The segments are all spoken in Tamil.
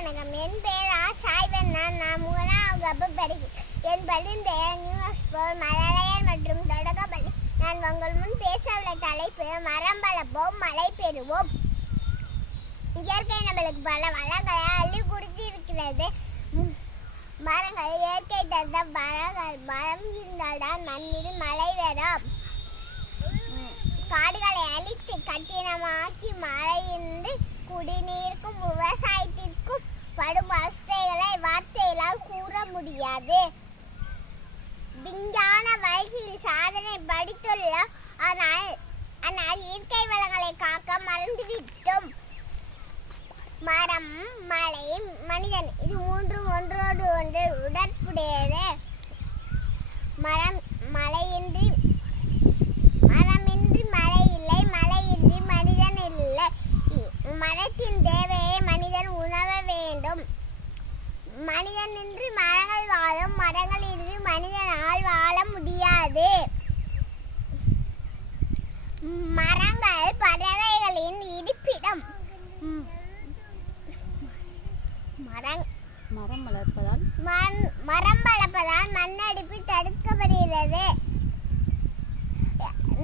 வணக்கம். என் பெயர் சாய்வன். நான் 3ஆம் வகுப்பு படிக்கிறேன். என் பள்ளியின் பெயர் நியூஸ்போல் மழலையர் மற்றும் தொடக்கப்பள்ளி. நான் உங்கள் முன் பேச உள்ள தலைப்பு மரம் வளர்ப்போம், மழை பெறுவோம். இயற்கை நம்மளுக்கு பல வளங்களை அள்ளி கொடுத்திருக்கிறது. மரங்கள் இயற்கை தந்த மரங்கள். மரம் இருந்தால்தான் மண்ணில் மழை வரும். காடுகளை அழித்து கட்டிடமாக்கி மழையின்றி குடிநீருக்கும் விவசாயத்திற்கும் படும் அவஸ்தைகளை வார்த்தைகளால் கூற முடியாது. விஞ்ஞான வளர்ச்சியில் சாதனை படித்துள்ளோம். ஆனால் இயற்கை வளங்களை காக்க மறந்துவிட்டோம். மரம், மழை, மனிதன் இது மூன்றும் ஒன்றோடு ஒன்று உடற்புடையது. மரமின்றி மழை இல்லை, மழையின்றி மனிதன் இல்லை. மரத்தின் தேவையை மனிதன் உணர வேண்டும். மனிதனின்றி மரங்கள் வாழும், மரங்களின்றி மனிதனால் வாழ முடியாது. மரங்கள் பறவைகளின் இருப்பிடம். மரம் வளர்ப்பதால் மண்ணடிப்பு தடுக்கப்படுகிறது.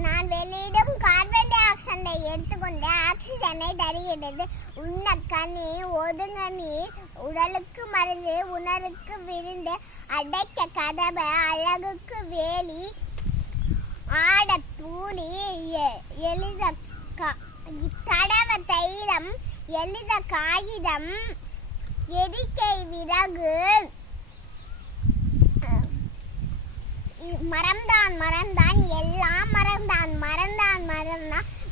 நான் வெளியிடும் கார்பன் டை ஆக்சைடை எடுத்துக்கொண்டு ஆக்சிஜனை தருகிறது. உண்ண கனி, ஒதுங்க நீர், உடலுக்கு மருந்து, உணருக்கு விருந்து, அடைக்க கதவை, அழகுக்கு வேலி, ஆட தூளி, எழுத தடவ தைலம், எழுத காகிதம், எரிக்கை விறகு. மரம்தான் எல்லாம் மரம்தான்.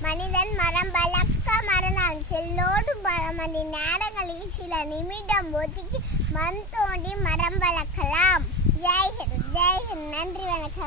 மனிதன் மரம் வளர்க்க மறந்தான். செல்லோடு பல மணி நேரங்களில் சில நிமிடம் ஒதுக்கி மண் தோண்டி மரம் வளர்க்கலாம். ஜெய்ஹிந்த். நன்றி, வணக்கம்.